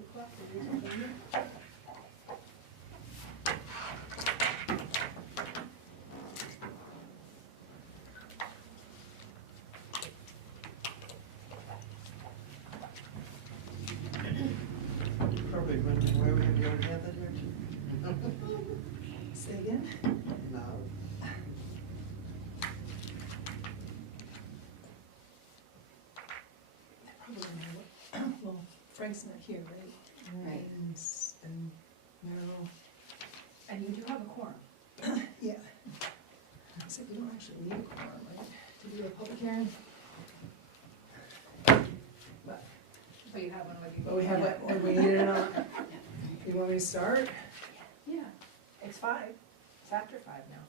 o'clock, the rules of order. Probably wondering where we have your method here. Say again? No. They're probably gonna have, well, Frank's not here, right? Right. And Meryl. And you do have a quorum. Yeah. Except we don't actually need a quorum, right, to do a public hearing? But you have one with you. But we have, what we need it on. You want me to start? Yeah, it's 5. It's after 5 now.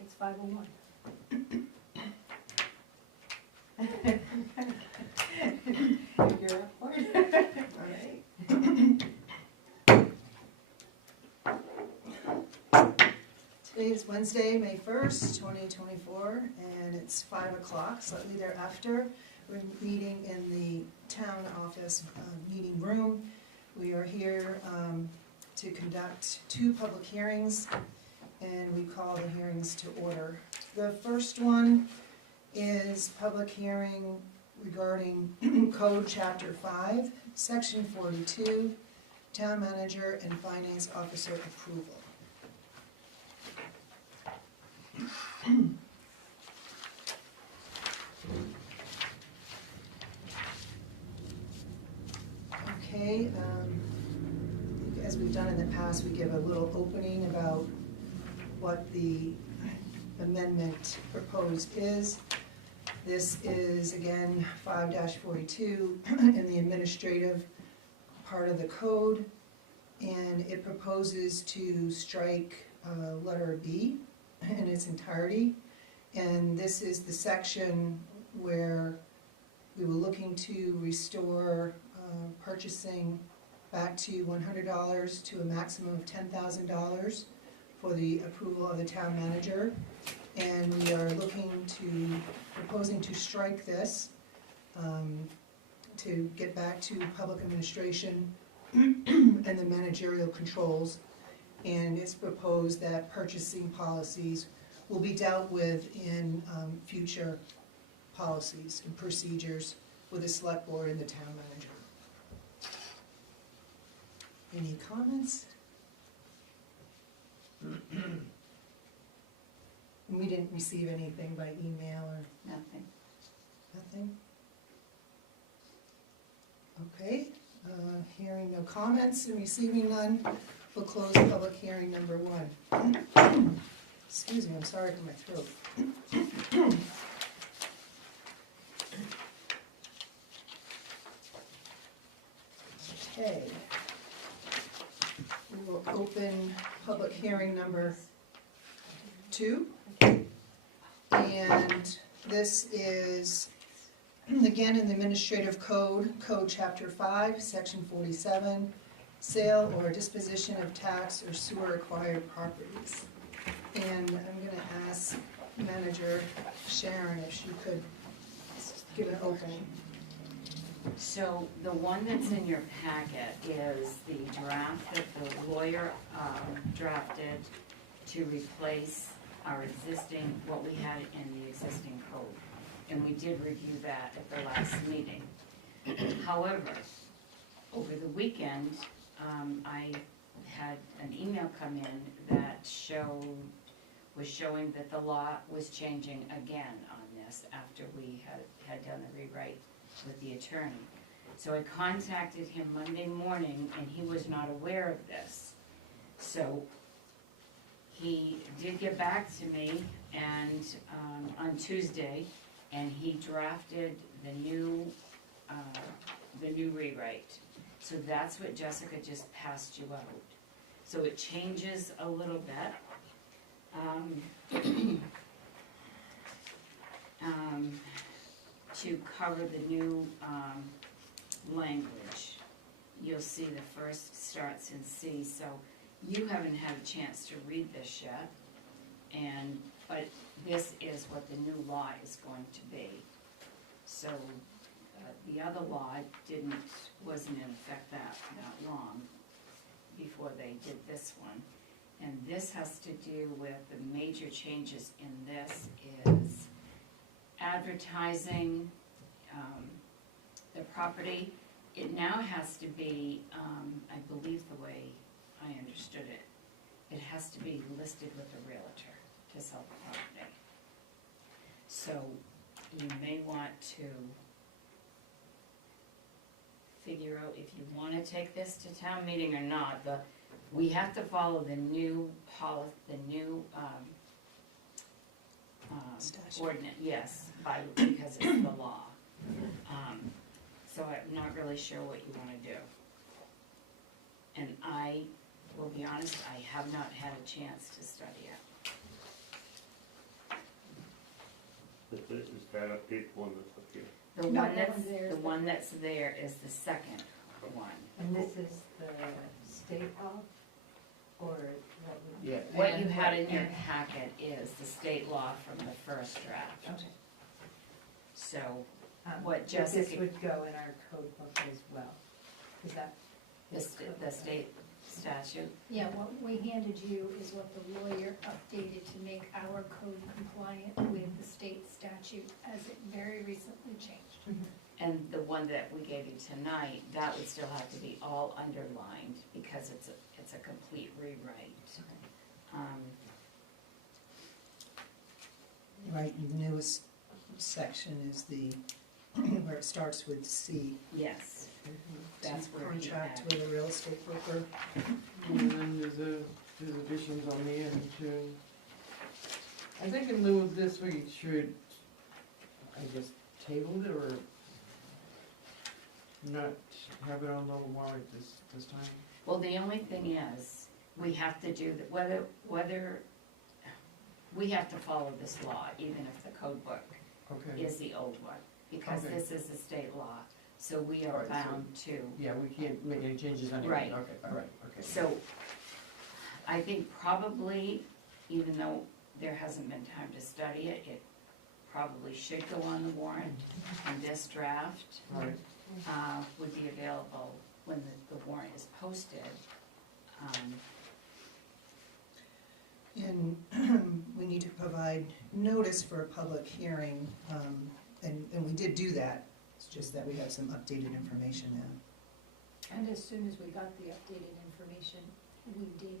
It's 5:01. You're up for it? All right. Today is Wednesday, May 1st, 2024, and it's 5 o'clock, slightly thereafter. We're meeting in the town office meeting room. We are here to conduct 2 public hearings, and we call the hearings to order. The first one is public hearing regarding Code Chapter 5, Section 42, Town Manager and Finance Officer Approval. Okay, as we've done in the past, we give a little opening about what the amendment proposed is. This is, again, 5-42 in the administrative part of the code, and it proposes to strike letter B in its entirety. And this is the section where we were looking to restore purchasing back to $100 to a maximum of $10,000 for the approval of the town manager. And we are proposing to strike this to get back to public administration and the managerial controls. And it's proposed that purchasing policies will be dealt with in future policies and procedures with the select board and the town manager. Any comments? We didn't receive anything by email or Nothing. nothing? Okay, hearing no comments and receiving none, we'll close public hearing number 1. Excuse me, I'm sorry for my throat. Okay. We will open public hearing number 2. And this is, again, in the administrative code, Code Chapter 5, Section 47, sale or disposition of tax or sewer acquired properties. And I'm going to ask Manager Sharon if she could give an opening. So the one that's in your packet is the draft that the lawyer drafted to replace our existing, what we had in the existing code. And we did review that at the last meeting. However, over the weekend, I had an email come in that was showing that the law was changing again on this after we had done the rewrite with the attorney. So I contacted him Monday morning and he was not aware of this. So he did get back to me and on Tuesday, and he drafted the new rewrite. So that's what Jessica just passed you out. So it changes a little bit to cover the new language. You'll see the first starts in C, so you haven't had a chance to read this yet, but this is what the new law is going to be. So The other law wasn't in effect that long before they did this one. And this has to do with the major changes in this is advertising, the property. It now has to be, I believe the way I understood it, it has to be listed with a realtor to sell the property. So you may want to figure out if you wanna take this to town meeting or not. We have to follow the new Statute. ordinance, yes, because it's the law. So I'm not really sure what you wanna do. And I will be honest, I have not had a chance to study it. Is that update one that's up here? The No, one that that's, one there is the the one that's there is the second one. And this is the state law, or what we? Yeah. What you had in your packet is the state law from the first draft. Okay. So, But what this Jessica, would go in our code book as well, is that? the state statute, Yeah, what we handed you is what the lawyer updated to make our code compliant with the state statute as it very recently changed. and the one that we gave you tonight, that would still have to be all underlined, because it's a complete rewrite. Right, and the newest section is the, where it starts with C. Yes, that's where he Contract had. with a real estate broker. And then there's additions on the end too. I think in lieu of this, we should, I guess, table it or not have it on the warrant this time. Well, the only thing is, we have to do, whether, we have to follow this law, even if the code book Okay. is the old one, because Okay. this is the state law, so we are Alright, so- bound to. Yeah, we can't make any changes anyway. Right. Okay, all right, okay. So, I think probably, even though there hasn't been time to study it, it probably should go on the warrant, and this draft All right, would be available when the warrant is posted. And we need to provide notice for a public hearing, and we did do that. It's just that we have some updated information now. And as soon as we got the updated information, we did,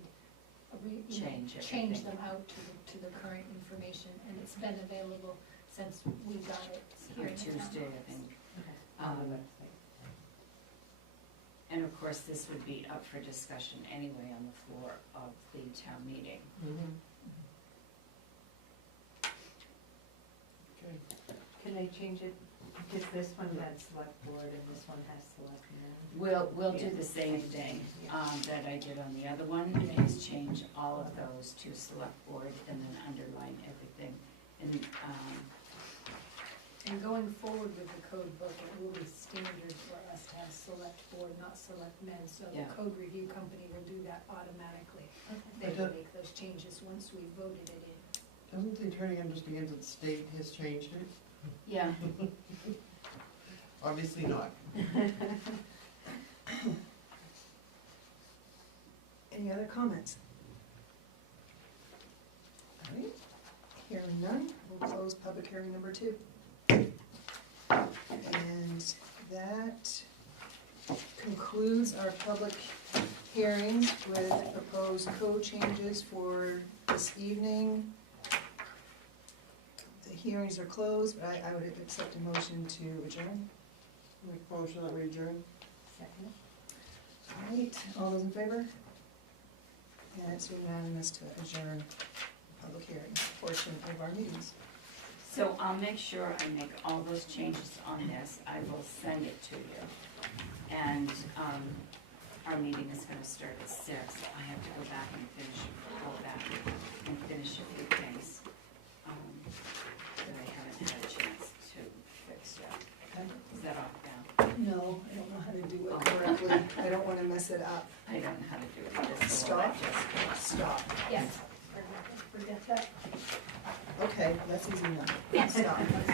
Change change everything. them out to the current information, and it's been available since we got it here On in the town Tuesday, I office. think. On the Um, website. And of course, this would be up for discussion anyway on the floor of the town meeting. mhm. Okay. Can I change it, because this one had select board and this one has select man? We'll do Yeah. the same thing that I did on the other one, is change all of those to select board and then underline everything. And going forward with the code book, it will be standard for us to have select board, not select men, so the Yeah. code review company will do that automatically. They But will that- make those changes once we voted it in. Doesn't the attorney understand that the state has changed it? Yeah, Obviously not. Any other comments? All right, hearing none, we'll close public hearing number 2. And that concludes our public hearings with proposed code changes for this evening. The hearings are closed, but I would accept a motion to adjourn. Make a motion that we adjourn? Second? All right, all those in favor? And it's unanimous to adjourn the public hearing portion of our meetings. so I'll make sure I make all those changes on this. I will send it to you. And our meeting is gonna start at 6. I have to go back and finish a few things that I haven't had a chance to fix yet. Is that off now? No, I don't know how to do it correctly. I don't want to mess it up. I don't know how to do it. This is Stop. what I Stop. Yes, forget that. Okay, that's easy enough. Stop.